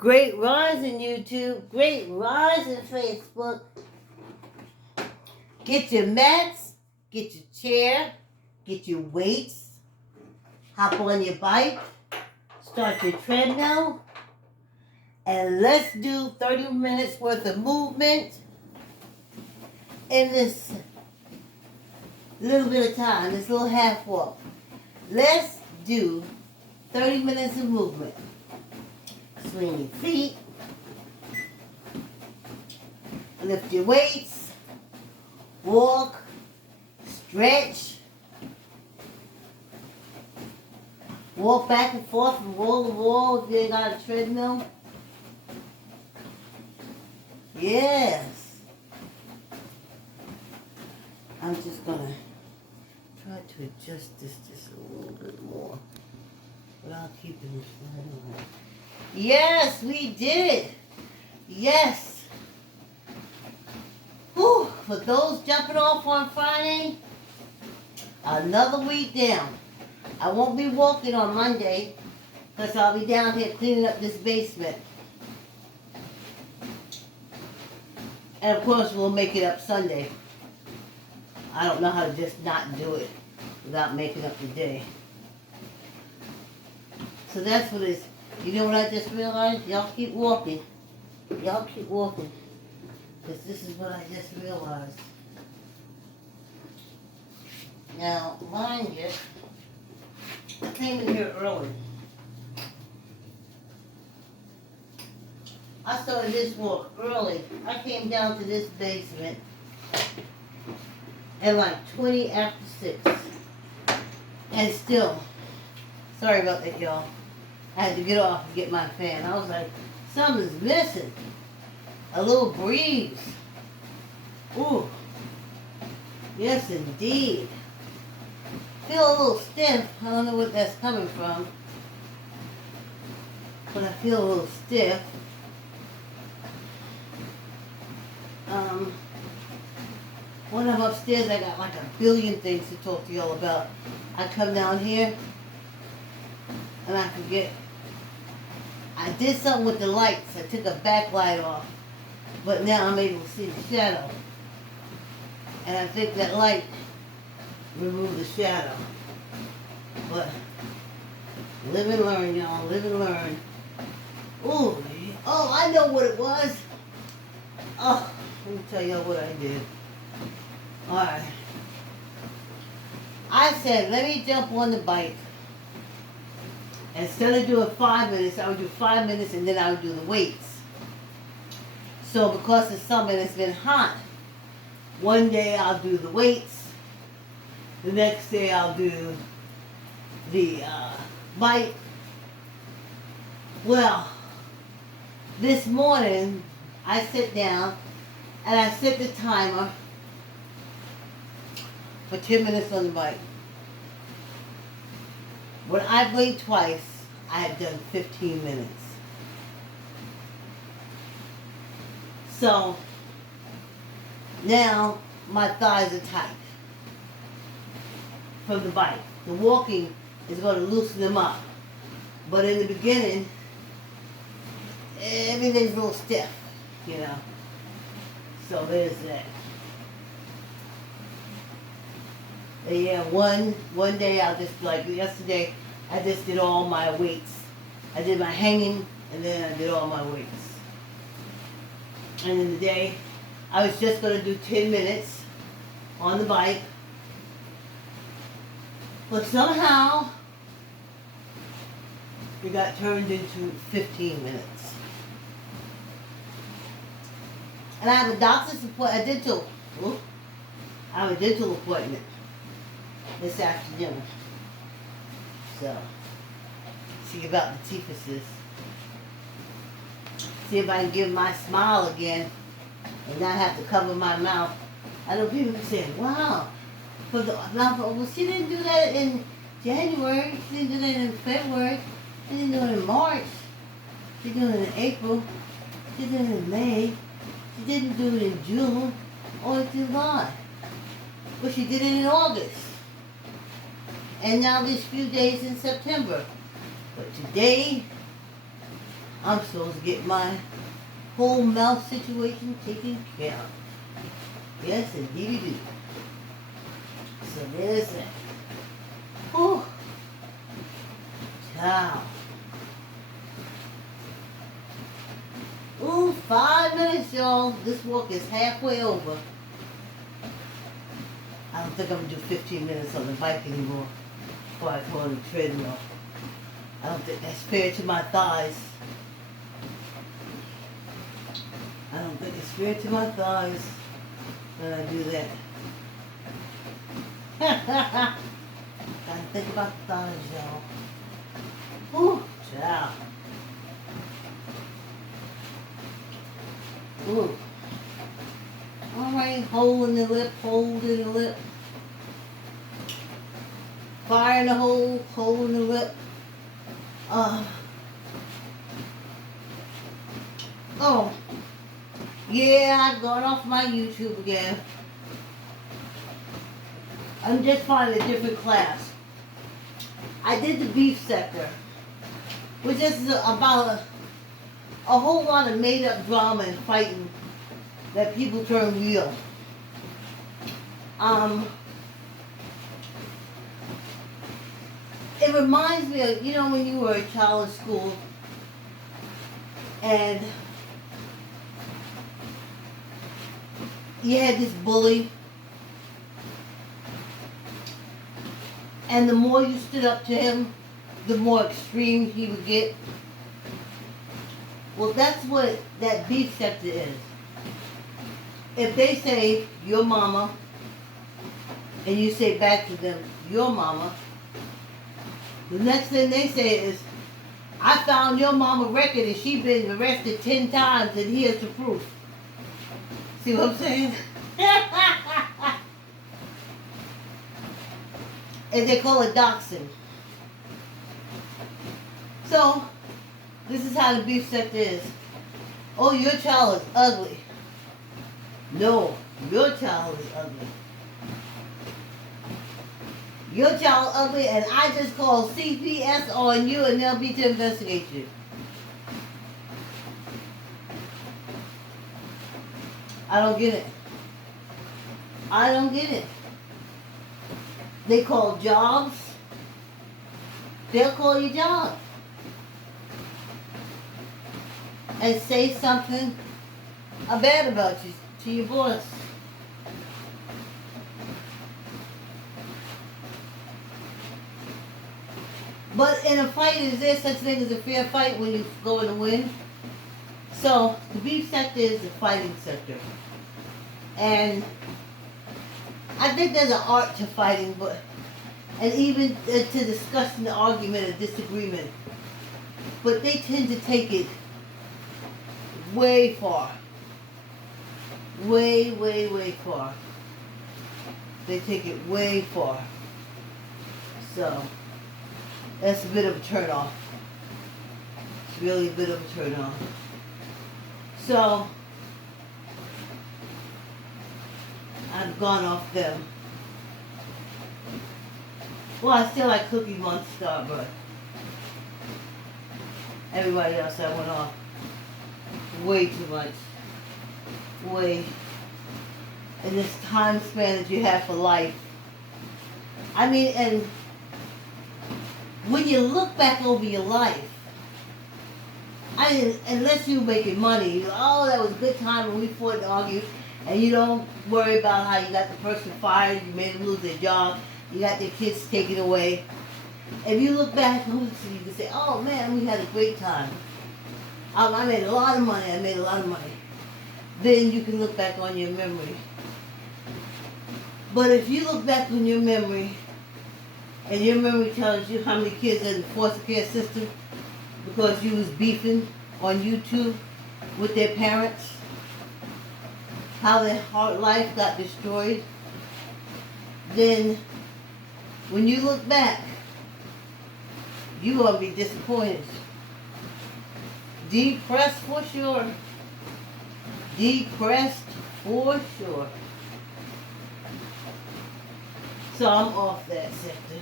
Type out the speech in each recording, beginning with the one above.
Great rise in YouTube. Great rise in Facebook. Get your mats. Get your chair. Get your weights. Hop on your bike. Start your treadmill. And let's do 30 minutes worth of movement in this little bit of time, this little half walk. Let's do 30 minutes of movement. Swing your feet. Lift your weights. Walk. Stretch. Walk back and forth from wall to wall if you ain't got a treadmill. Yes. I'm just gonna try to adjust this just a little bit more without keeping it flat. Yes, we did it. Yes. Whew. For those jumping off on Friday, another week down. I won't be walking on Monday because I'll be down here cleaning up this basement. And of course we'll make it up Sunday. I don't know how to just not do it without making up the day. So that's what it is. You know what I just realized? Y'all keep walking. Y'all keep walking. Because this is what I just realized. Now, mind you, I came in here early. I started this walk early. I came down to this basement at like 20 after 6. And still, sorry about that, y'all. I had to get off and get my fan. I was like, something's missing. A little breeze. Ooh. Yes, indeed. Feel a little stiff. I don't know what that's coming from. But I feel a little stiff. When I'm upstairs, I got like a billion things to talk to y'all about. I come down here, and I forget. I did something with the lights. I took a backlight off, but now I'm able to see the shadow. And I think that light removed the shadow. But live and learn, y'all. Live and learn. Ooh, oh, I know what it was. Oh, let me tell y'all what I did. Alright. I said, let me jump on the bike. Instead of doing 5 minutes, I would do 5 minutes and then I would do the weights. So because it's summer and it's been hot, one day I'll do the weights. The next day I'll do the bike. Well, this morning I sit down and I set the timer for 10 minutes on the bike. When I blinked twice, I had done 15 minutes. So now my thighs are tight from the bike. The walking is going to loosen them up. But in the beginning, everything's a little stiff, you know. So there's that. Yeah, one day I'll just, like yesterday, I just did all my weights. I did my hanging and then I did all my weights. And in the day, I was just going to do 10 minutes on the bike. But somehow, it got turned into 15 minutes. And I have a doctor's appointment, I have a dental appointment this afternoon. So, see about the teethuses. See if I can give my smile again and not have to cover my mouth. I know people say, wow, for the mouth, well, she didn't do that in January, she didn't do that in February, she didn't do it in March, she did it in April, she did it in May, she didn't do it in June or July, but she did it in August. And now these few days in September. But today, I'm supposed to get my whole mouth situation taken care of. Yes, indeed you do. So there's that. Whew. Ciao. Ooh, 5 minutes, y'all. This walk is halfway over. I don't think I'm gonna do 15 minutes on the bike anymore before I go on the treadmill. I don't think that's fair to my thighs. I don't think it's fair to my thighs when I do that. Gotta think about the thighs, y'all. Ooh, ciao. Ooh. Alright, hole in the lip, hold in the lip. Fire in the hole, hole in the lip. Oh. Yeah, I've gone off my YouTube again. I'm just finding a different class. I did the beef sector, which is about a whole lot of made up drama and fighting that people turn real. It reminds me of, you know, when you were a child in school and you had this bully, and the more you stood up to him, the more extreme he would get. Well, that's what that beef sector is. If they say, your mama, and you say back to them, your mama, the next thing they say is, I found your mama record and she been arrested 10 times and here's the proof. See what I'm saying? And they call it doxing. So, this is how the beef sector is. Oh, your child is ugly. No, your child is ugly. Your child ugly and I just called CPS on you and they'll be to investigate you. I don't get it. I don't get it. They call jobs. They'll call your job. And say something bad about you to your boss. But in a fight, is there such thing as a fair fight when you're going to win? So, the beef sector is the fighting sector. And I think there's an art to fighting, and even to discussing the argument or disagreement. But they tend to take it way far. Way, way, way far. They take it way far. So, that's a bit of a turnoff. It's really a bit of a turnoff. So, I've gone off them. Well, I still like Cookie Monster, but everybody else I went off way too much. Way. In this time span that you have for life. I mean, and when you look back over your life, unless you're making money, you go, oh, that was a good time when we fought and argued, and you don't worry about how you got the person fired, you made them lose their job, you got their kids taken away. If you look back, you can say, oh man, we had a great time. I made a lot of money, Then you can look back on your memory. But if you look back on your memory, and your memory tells you how many kids are in the foster care system because you was beefing on YouTube with their parents, how their heart life got destroyed, then when you look back, you're going to be disappointed. Depressed for sure. Depressed for sure. So I'm off that sector.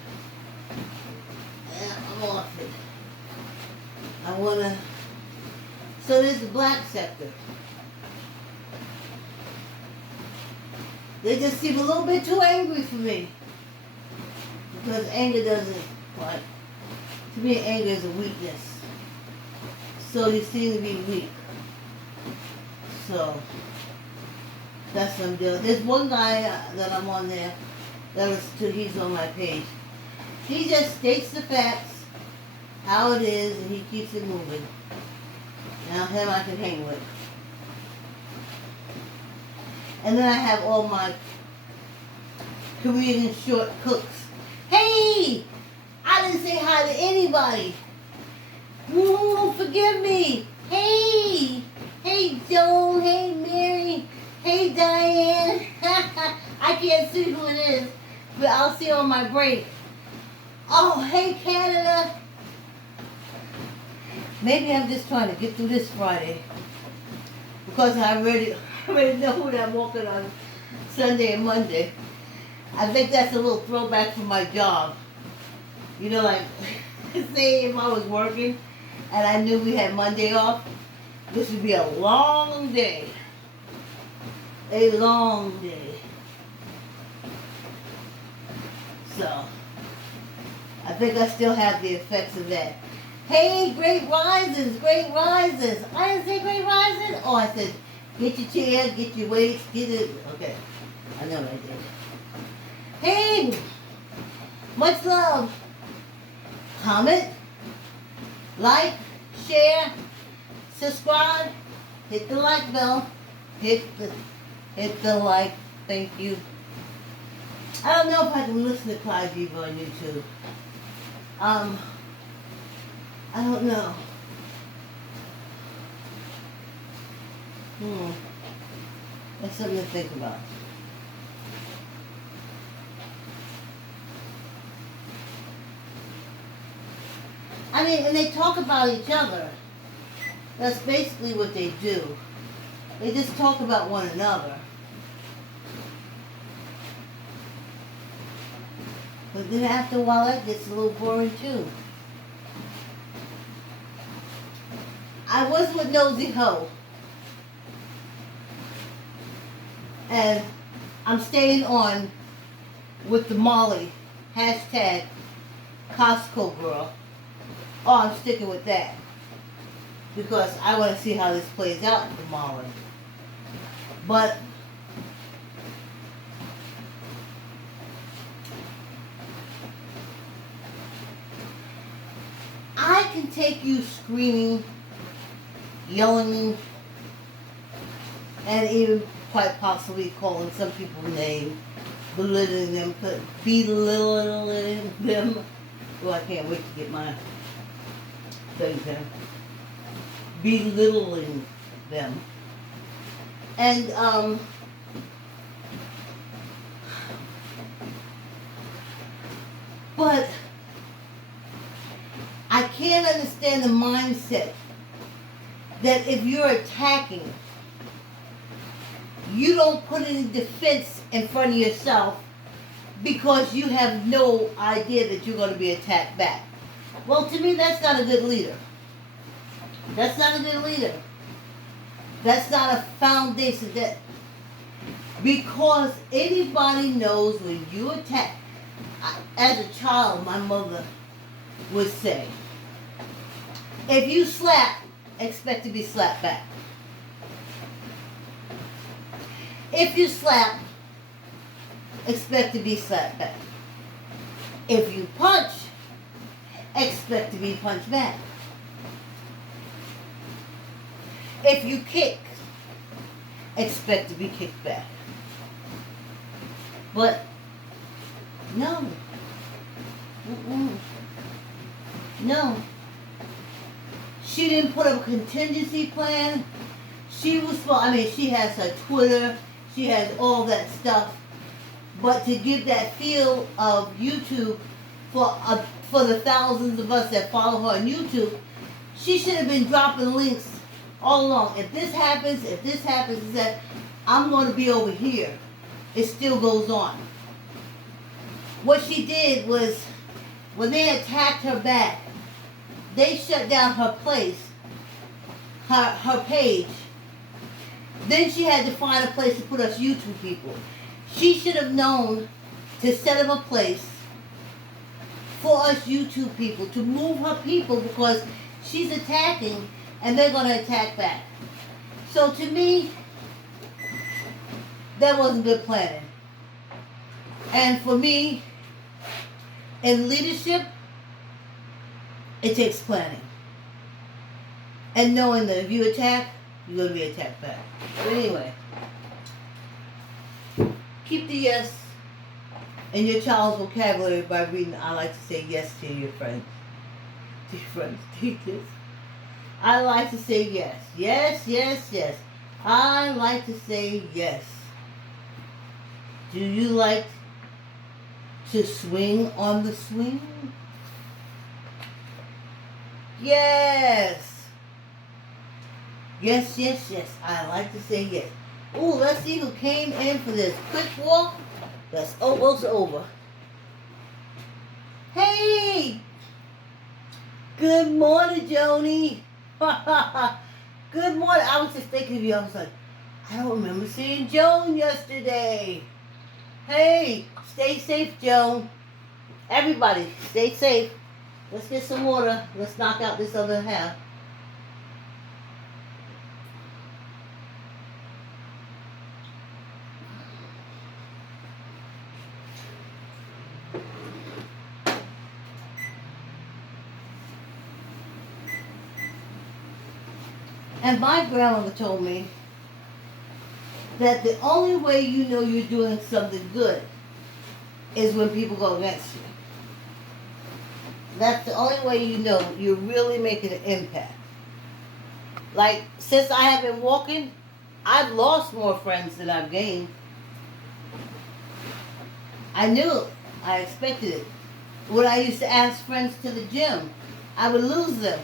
Yeah, I'm off it. I want to So there's the black sector. They just seem a little bit too angry for me. Because anger doesn't, like, to me anger is a weakness. So you seem to be weak. So, that's what I'm doing. There's one guy that I'm on there, he's on my page. He just states the facts, how it is, and he keeps it moving. Now him I can hang with. And then I have all my Korean short cooks. Hey! I didn't say hi to anybody. Ooh, forgive me. Hey! Hey Joan, hey Mary, hey Diane. I can't see who it is, but I'll see on my break. Oh, hey Canada. Maybe I'm just trying to get through this Friday. Because I already know who I'm walking on Sunday and Monday. I think that's a little throwback from my job. You know, like, say if I was working and I knew we had Monday off, this would be a long day. A long day. So, I think I still have the effects of that. Hey, great rises, great rises. I didn't say great rises. Oh, I said, get your chair, get your weights, get it. Okay, I know what I did. Hey, much love. Comment, like, share, subscribe, hit the like bell, hit the like, thank you. I don't know if I can listen to Clyde Beaver on YouTube. I don't know. That's something to think about. I mean, and they talk about each other. That's basically what they do. They just talk about one another. But then after a while, that gets a little boring too. I was with Nosy Ho. And I'm staying on with the Molly. Hashtag Costco girl. Oh, I'm sticking with that. Because I want to see how this plays out for Molly. But I can take you screaming, yelling, and even quite possibly calling some people names, belittling them. Oh, I can't wait to get my things there. Belittling them. And, but I can't understand the mindset that if you're attacking, you don't put any defense in front of yourself because you have no idea that you're going to be attacked back. Well, to me, that's not a good leader. That's not a good leader. That's not a foundation because anybody knows when you attack. As a child, my mother would say, if you slap, expect to be slapped back. If you slap, expect to be slapped back. If you punch, expect to be punched back. If you kick, expect to be kicked back. But, no. No. She didn't put up a contingency plan. She has her Twitter. She has all that stuff. But to give that feel of YouTube for the thousands of us that follow her on YouTube, she should have been dropping links all along. If this happens, that I'm going to be over here. It still goes on. What she did was, when they attacked her back, they shut down her place her page. Then she had to find a place to put us YouTube people. She should have known to set up a place for us YouTube people, to move her people, because she's attacking and they're going to attack back. So to me, that wasn't good planning. And for me, in leadership, it takes planning. And knowing that if you attack, you're going to be attacked back. But anyway, keep the yes in your child's vocabulary by reading I like to say yes to your friends. To your friends, teachers. I like to say yes. Yes, yes, yes. I like to say yes. Do you like to swing on the swing? Yes. Yes, yes, yes. I like to say yes. Ooh, let's see who came in for this quick walk. That's almost over. Hey! Good morning, Joni. Good morning. I was just thinking of you. I was like, I don't remember seeing Joan yesterday. Hey, stay safe, Joan. Everybody, stay safe. Let's get some water. Let's knock out this other half. And my grandmother told me that the only way you know you're doing something good is when people go against you. That's the only way you know you're really making an impact. Like, since I have been walking, I've lost more friends than I've gained. I knew it. I expected it. When I used to ask friends to the gym, I would lose them.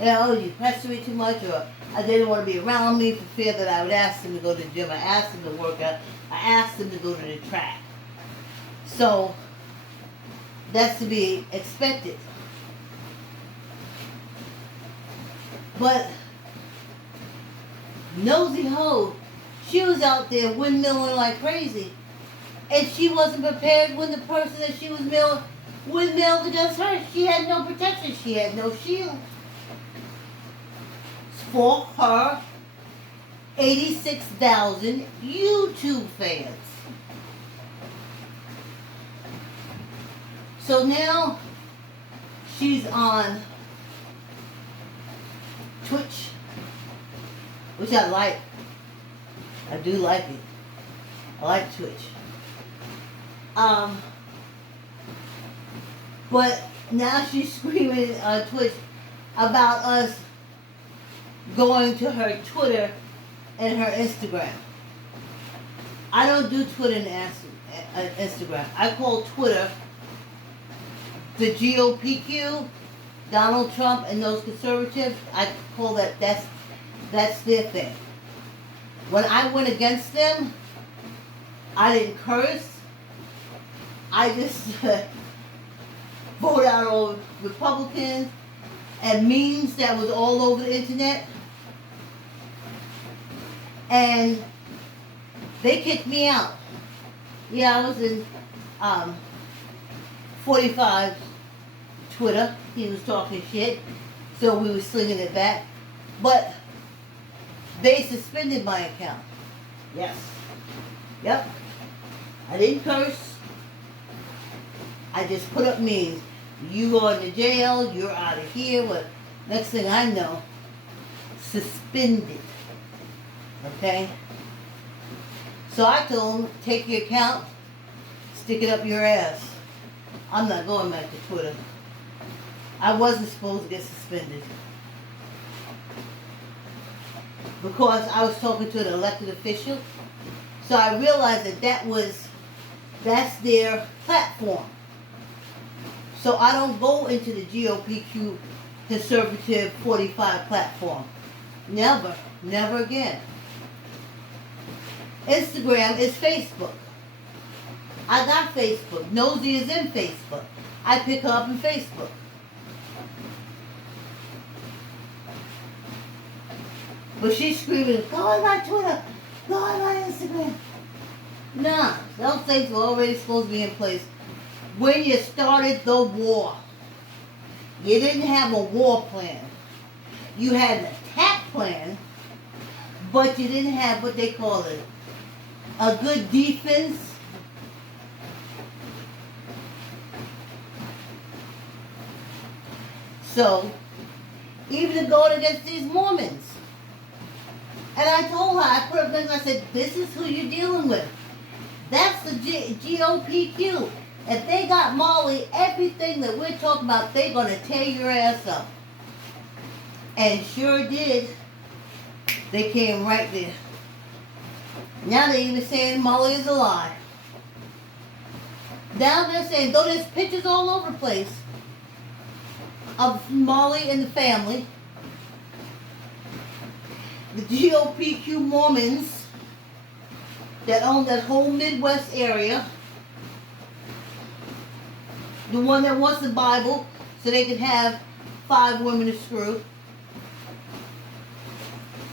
You know, you pester me too much, or I didn't want to be around me for fear that I would ask them to go to the gym. I asked them to work out. I asked them to go to the track. So, that's to be expected. But, Nosy Ho, she was out there windmilling like crazy. And she wasn't prepared when the person that she was windmilled against her. She had no protection. She had no shield. For her 86,000 YouTube fans. So now she's on Twitch, which I like. I do like it. I like Twitch. But now she's screaming on Twitch about us going to her Twitter and her Instagram. I don't do Twitter and Instagram. I call Twitter the GOPQ, Donald Trump and those conservatives. I call that's their thing. When I went against them, I didn't curse. I just voted out all Republicans and memes that was all over the internet. And they kicked me out. Yeah, I was in 45 Twitter. He was talking shit, so we were slinging it back. But they suspended my account. Yes. Yep. I didn't curse. I just put up memes. You going to jail, you're out of here. But next thing I know, suspended. Okay? So I told him, take your account, stick it up your ass. I'm not going back to Twitter. I wasn't supposed to get suspended. Because I was talking to an elected official. So I realized that's their platform. So I don't go into the GOPQ conservative 45 platform. Never. Never again. Instagram is Facebook. I got Facebook. Nosy is in Facebook. I pick her up in Facebook. But she's screaming, go on my Twitter, go on my Instagram. Nah, those things were already supposed to be in place. When you started the war, you didn't have a war plan. You had an attack plan, but you didn't have what they call it, a good defense. So, even going against these Mormons. And I told her, I put up things, I said, this is who you're dealing with. That's the GOPQ. If they got Molly, everything that we're talking about, they're going to tear your ass up. And sure did. They came right there. Now they're even saying Molly is alive. Now they're saying, though there's pictures all over the place of Molly and the family, the GOPQ Mormons that own that whole Midwest area, the one that wants the Bible so they can have 5 women to screw.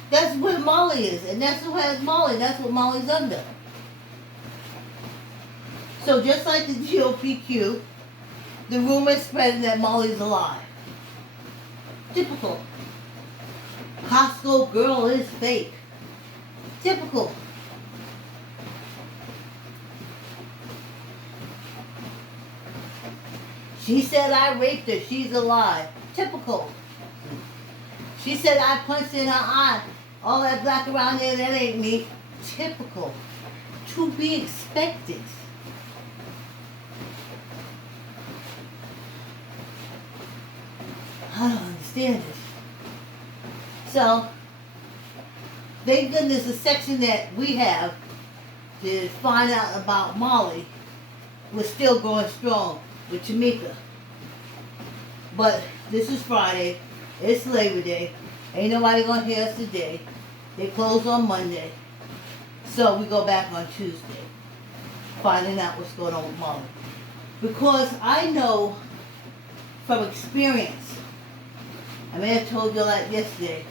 That's where Molly is, and that's who has Molly. That's what Molly's under. So just like the GOPQ, the rumor is spreading that Molly's alive. Typical. Costco girl is fake. Typical. She said I raped her. She's alive. Typical. She said I punched in her eye. All that black around there, that ain't me. Typical. To be expected. I don't understand it. So, thank goodness the section that we have to find out about Molly was still going strong with Tamika. But this is Friday. It's Labor Day. Ain't nobody gonna hear us today. They close on Monday. So we go back on Tuesday, finding out what's going on with Molly. Because I know from experience, I may have told you that yesterday,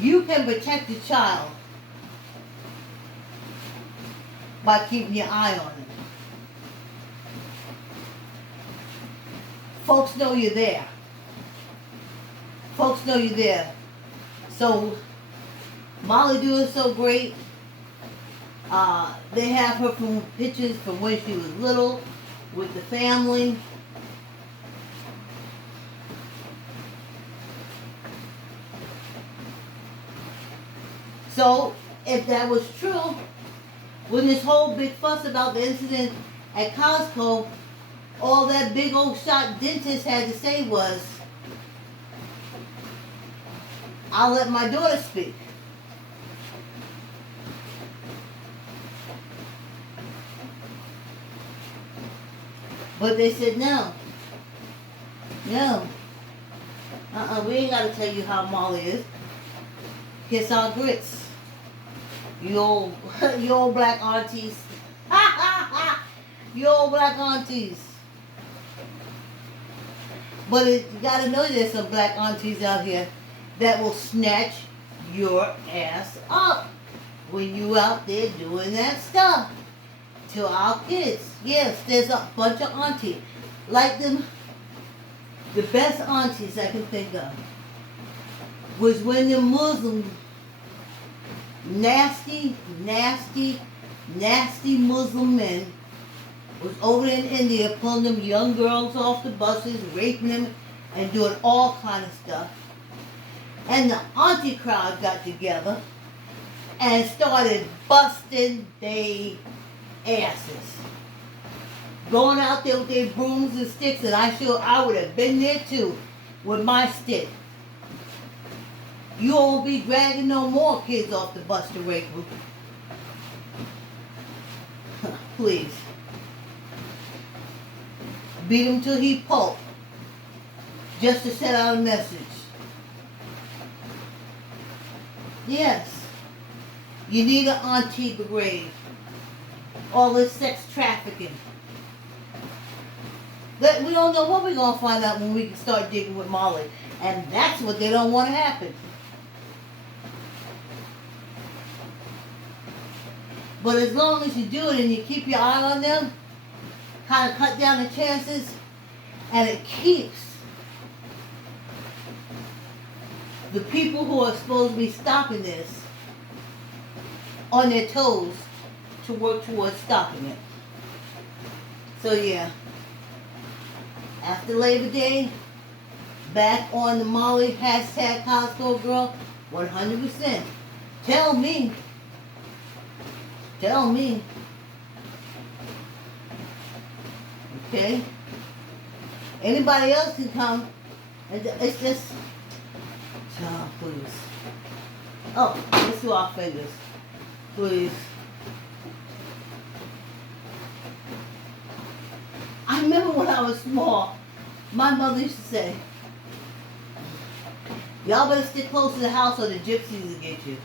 you can protect your child by keeping your eye on him. Folks know you're there. Folks know you're there. So, Molly doing so great. They have her from pictures from when she was little with the family. So, if that was true, when this whole big fuss about the incident at Costco, all that big old shot dentist had to say was, I'll let my daughter speak. But they said no. No. We ain't got to tell you how Molly is. Kiss our grits. You old black aunties. You old black aunties. But you got to know there's some black aunties out here that will snatch your ass up when you out there doing that stuff to our kids. Yes, there's a bunch of aunties. Like them, the best aunties I can think of was when the Muslim, nasty Muslim men was over in India pulling them young girls off the buses, raping them, and doing all kind of stuff. And the auntie crowd got together and started busting their asses. Going out there with their brooms and sticks, and I would have been there too with my stick. You won't be dragging no more kids off the bus to rape them. Please. Beat him till he pulp. Just to send out a message. Yes. You need an auntie brigade. All this sex trafficking. We don't know what we're going to find out when we can start digging with Molly. And that's what they don't want to happen. But as long as you do it and you keep your eye on them, kind of cut down the chances, and it keeps the people who are supposed to be stopping this on their toes to work towards stopping it. So yeah, after Labor Day, back on the Molly hashtag Costco girl, 100%. Tell me. Tell me. Okay? Anybody else can come. It's just, oh, please. Oh, let's do our fingers. Please. I remember when I was small, my mother used to say, y'all better stick close to the house or the gypsies will get you.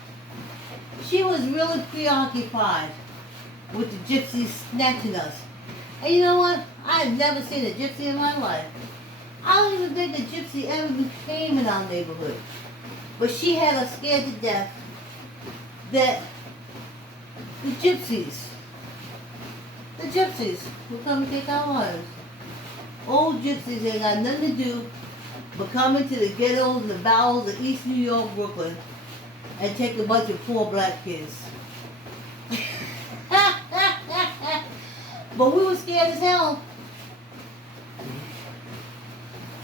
She was really preoccupied with the gypsies snatching us. And you know what? I had never seen a gypsy in my life. I don't even think a gypsy ever came in our neighborhood. But she had us scared to death that the gypsies will come and take our lives. Old gypsies ain't got nothing to do but come into the ghettos and the bowels of East New York, Brooklyn, and take a bunch of poor black kids. But we were scared as hell.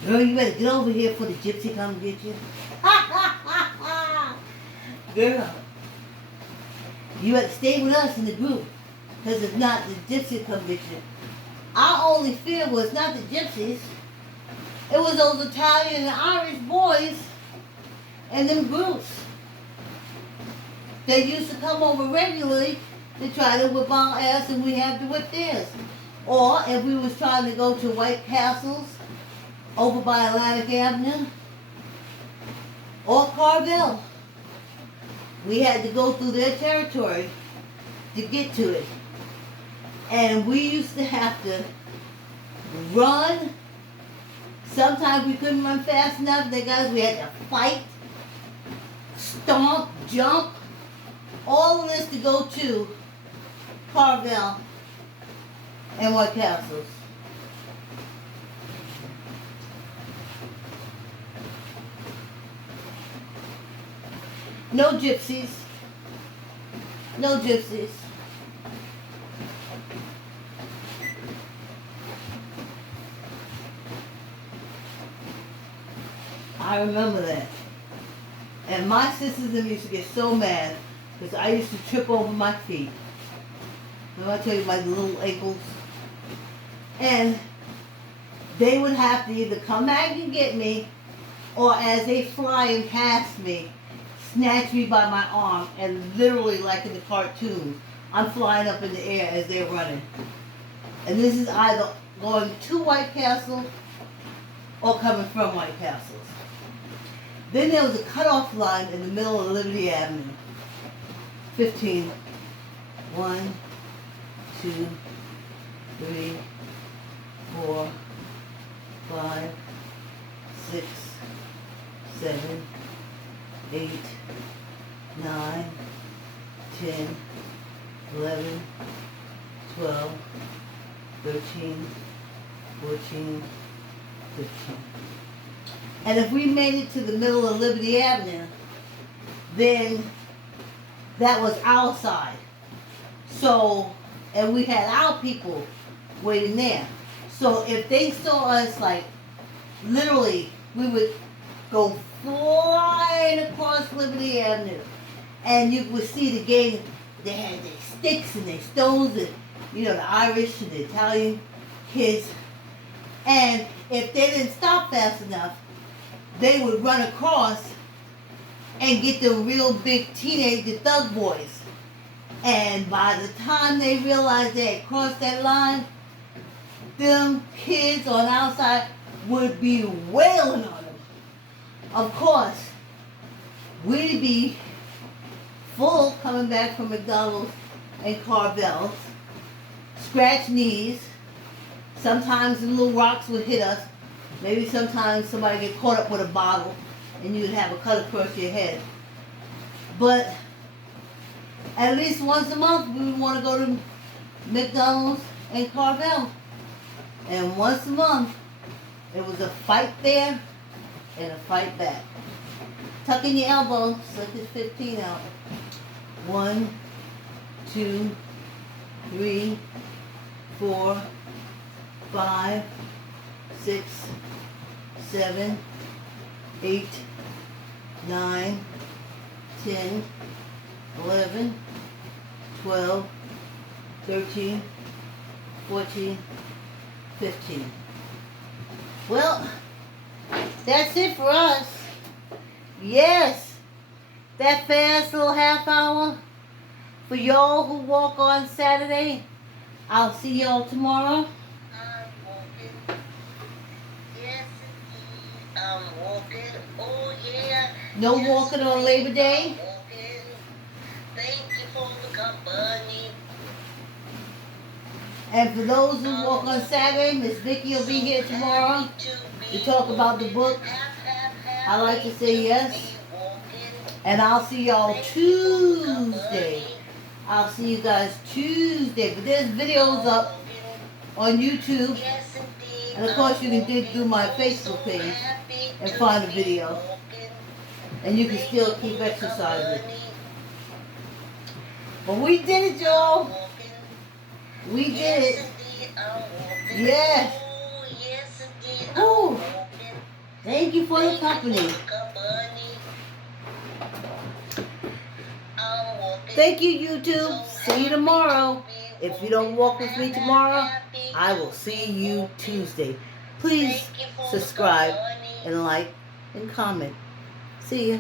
Girl, you better get over here before the gypsy come get you. Girl, you better stay with us in the group. Because if not, the gypsy come get you. Our only fear was not the gypsies. It was those Italian and Irish boys and them groups. They used to come over regularly to try to whip our ass and we had to whip theirs. Or if we was trying to go to White Castles over by Atlantic Avenue or Carvel, we had to go through their territory to get to it. And we used to have to run. Sometimes we couldn't run fast enough. We had to fight, stomp, jump, all of this to go to Carvel and White Castles. No gypsies. No gypsies. I remember that. And my sisters and me used to get so mad because I used to trip over my feet. Remember I tell you my little ankles? And they would have to either come back and get me, or as they flying past me, snatch me by my arm, and literally like in the cartoons, I'm flying up in the air as they're running. And this is either going to White Castle or coming from White Castles. Then there was a cutoff line in the middle of Liberty Avenue. 15. 1, 2, 3, 4, 5, 6, 7, 8, 9, 10, 11, 12, 13, 14, 15. And if we made it to the middle of Liberty Avenue, then that was our side. So, and we had our people waiting there. So if they saw us, like, literally, we would go flying across Liberty Avenue. And you would see the gang, they had their sticks and their stones, and, you know, the Irish and the Italian kids. And if they didn't stop fast enough, they would run across and get the real big teenage thug boys. And by the time they realized they had crossed that line, them kids on our side would be wailing on them. Of course, we'd be full coming back from McDonald's and Carvel's, scratch knees. Sometimes the little rocks would hit us, Maybe sometimes somebody get caught up with a bottle and you'd have a cut across your head. But at least once a month we would want to go to McDonald's and Carvel. And once a month it was a fight there and a fight back. Tuck in your elbow, suck this 15 out. 1, 2, 3, 4, 5, 6, 7, 8, 9, 10, 11, 12, 13, 14, 15. Well, that's it for us. Yes, that fast little half hour for y'all who walk on Saturday. I'll see y'all tomorrow. I'm walking. Yes, indeed. I'm walking. Oh, yeah. No Yes, walking on Labor Day. I'm walking. Thank you for the company. And for those who walk on Saturday, Miss Vicky will be here tomorrow to talk about the book. I like to say yes. And I'll see y'all Tuesday. I'll see you guys Tuesday. But there's videos up on YouTube. And of course you can dig through my Facebook page and find a video. And you can still keep exercising. But we did it, y'all. We did it. Yes. Ooh. Thank you for the company. Thank you, YouTube. See you tomorrow. If you don't walk with me tomorrow, I will see you Tuesday. Please subscribe and like and comment. See ya.